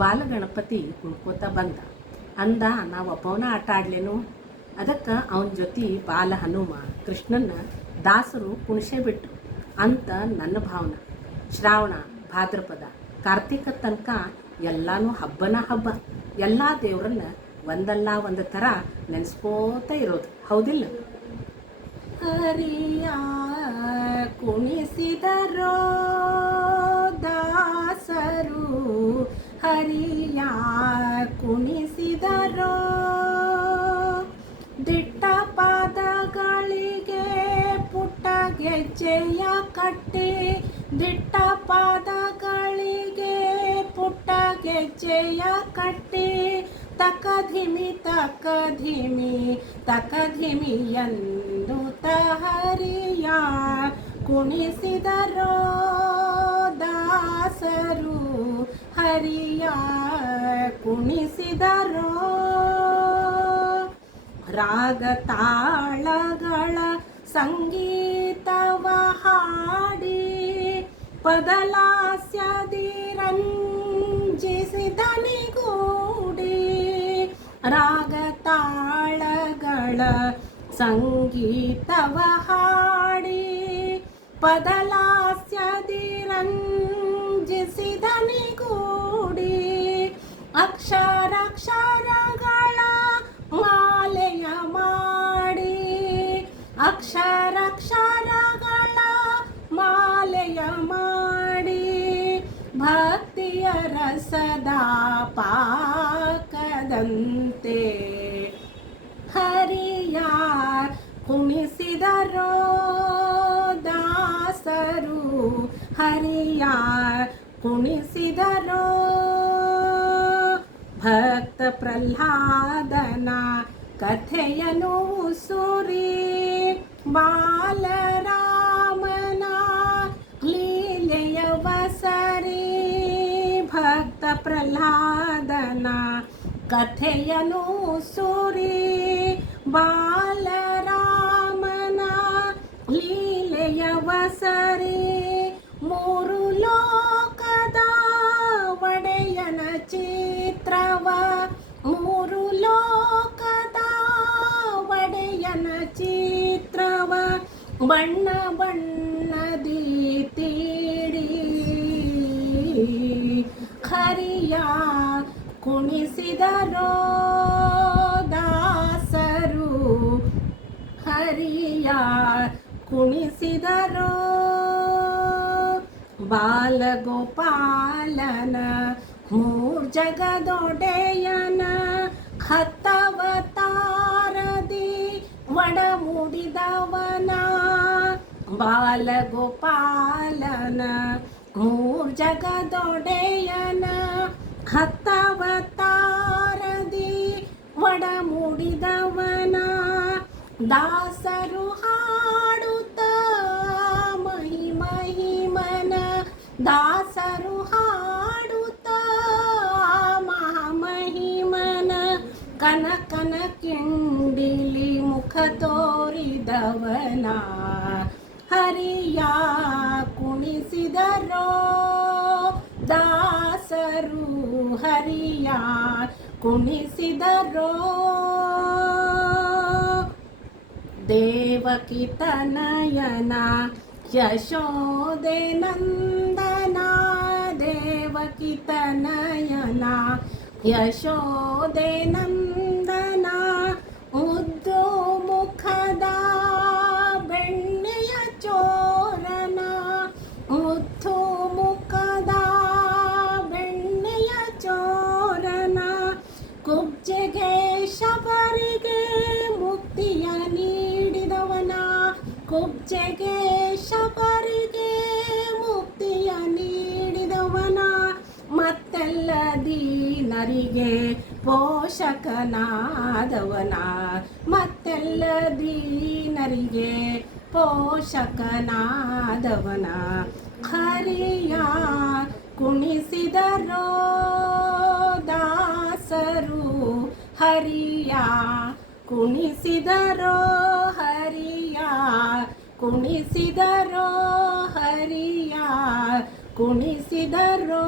ಬಾಲಗಣಪತಿ ಕುಣ್ಕೋತ ಬಂದ. ಅಂದ, ನಾವು ಒಬ್ಬವನ ಆಟ ಆಡ್ಲೇನು? ಅದಕ್ಕೆ ಅವನ ಜೊತೆ ಬಾಲ ಹನುಮ ಕೃಷ್ಣನ ದಾಸರು ಕುಣಿಸೇ ಬಿಟ್ರು ಅಂತ ನನ್ನ ಭಾವನೆ. ಶ್ರಾವಣ, ಭಾದ್ರಪದ, ಕಾರ್ತಿಕ ತನಕ ಎಲ್ಲನೂ ಹಬ್ಬನ ಹಬ್ಬ. ಎಲ್ಲ ದೇವ್ರನ್ನ ಒಂದಲ್ಲ ಒಂದು ಥರ ನೆನೆಸ್ಕೋತ ಇರೋದು, ಹೌದಿಲ್ಲ? ಹರಿಯ ಕುಣಿಸಿದರೋ ದಾಸರು, ಹರಿಯ ಕುಣಿಸಿದರೋ ದಿಟ್ಟ ಪಾದಗಳಿಗೆ ಪುಟ್ಟ ಗೆಜ್ಜೆಯ ಕಟ್ಟಿ, ದಿಟ್ಟ ಪಾದಗಳಿಗೆ ಪುಟ್ಟ ಗೆಜ್ಜೆಯ ಕಟ್ಟಿ, ತಕಧಿಮಿ ತಕಧಿಮಿ ತಕಧಿಮಿ ಎನ್ನುತ್ತ ಹರಿಯ ಕುಣಿಸಿದರೋ ದಾಸರು, ಹರಿಯ ಕುಣಿಸಿದರೋ. ರಾಗ ತಾಳಗಳ ಸಂಗೀತವ ಹಾಡಿ, ಪದಲಾಸ್ಯದಿ ರಂಜಿಸಿದ ನಿಗೂಡಿ. ರಾಗ ತಾಳಗಳ ಸಂಗೀತವ ಹಾಡಿ, ಪದಲಾಸ್ಯದಿ ರಂಜಿಸಿದ ನಿಗೂಡಿ. ಅಕ್ಷರಗಳ ಮಾಲೆಯ ಮಾಡಿ, ಅಕ್ಷರಗಳ ಮಾಲೆಯ ಮಾಡಿ, ಭಕ್ತಿಯ ರಸದ ಪಾಕದಂತೆ ಹರಿಯ ಕುಣಿಸಿದರೋ ದಾಸರು, ಹರಿಯ ಕುಣಿಸಿದರೋ. ಭಕ್ತ ಪ್ರಹ್ಲಾದನ ಕಥೆಯನ್ನು ಸುರಿ, ಬಾಲರಾಮನ ಲೀಲೆಯ ವಸರಿ. ಭಕ್ತ ಪ್ರಹ್ಲಾದನ ಕಥೆಯನ್ನು ಸುರಿ, ಬಾಲರಾಮನ ಲೀಲೆಯ ವಸರಿ. ಮೂರು ಲೋಕದ ಒಡೆಯನ ಚಿತ್ರವ, ಮೂರು ಲೋಕದ ಒಡೆಯನ ಚಿತ್ರವ ಬಣ್ಣ ಬಣ್ಣದಿ ತೀಡಿ, ಹರಿಯ ಕುಣಿಸಿದರೋ ದಾಸರು, ಹರಿಯ ಕುಣಿಸಿದರೋ. ಬಾಲಗೋಪಾಲನ ಮೂರ್ಜಗದೊಡೆಯನ ಹತ್ತವತಾರದಿ ಒಡಮೂಡಿದವನ. ಬಾಲಗೋಪಾಲನ ಮೂರ್ಜಗದೊಡೆಯನ ಹತ್ತವತಾರದಿ ಒಡಮೂಡಿದವನ. ದಾಸರು ಹಾಡುತ್ತ ಮಹಿಮನ, ದಾಸರು ಹಾಡುತ್ತ ಮಹಾಮಹಿಮನ. ಕನಕನ ಕಿಂಡಿಲಿ ಮುಖ ತೋರಿದವನ, ಹರಿಯ ಕುಣಿಸಿದರೋ ದಾಸರು, ಹರಿಯ ಕುಣಿಸಿದರೋ. ದೇವಕಿ ತನಯನ ಯಶೋದೆ ನಂದನ, ದೇವಕಿ ತನಯನ ಯಶೋದೆ ನಂದನ. ಉದ್ದು ಮುಖದ ಬೆಣ್ಣೆಯ ಚೋರನ, ಮುದ್ದು ಮುಖದ ಬೆಣ್ಣೆಯ ಚೋರನ. ಕುಬ್ಜೆಗೆ ಶಬರಿಗೆ ಮುಕ್ತಿಯ ನೀಡಿದವನ, ಕುಬ್ಜೆಗೆ ಶಬರಿಗೆ ಮುಕ್ತಿಯ ನೀಡಿದವನ. ಮತ್ತೆಲ್ಲ ದೀನರಿಗೆ ಪೋಷಕನಾದವನ, ಮತ್ತೆಲ್ಲ ದೀನರಿಗೆ ಪೋಷಕನಾದವನ. ಹರಿಯ ಕುಣಿಸಿದರೋ ದಾಸರು, ಹರಿಯ ಕುಣಿಸಿದರೋ, ಹರಿಯ ಕುಣಿಸಿದರೋ, ಹರಿಯ ಕುಣಿಸಿದರೋ.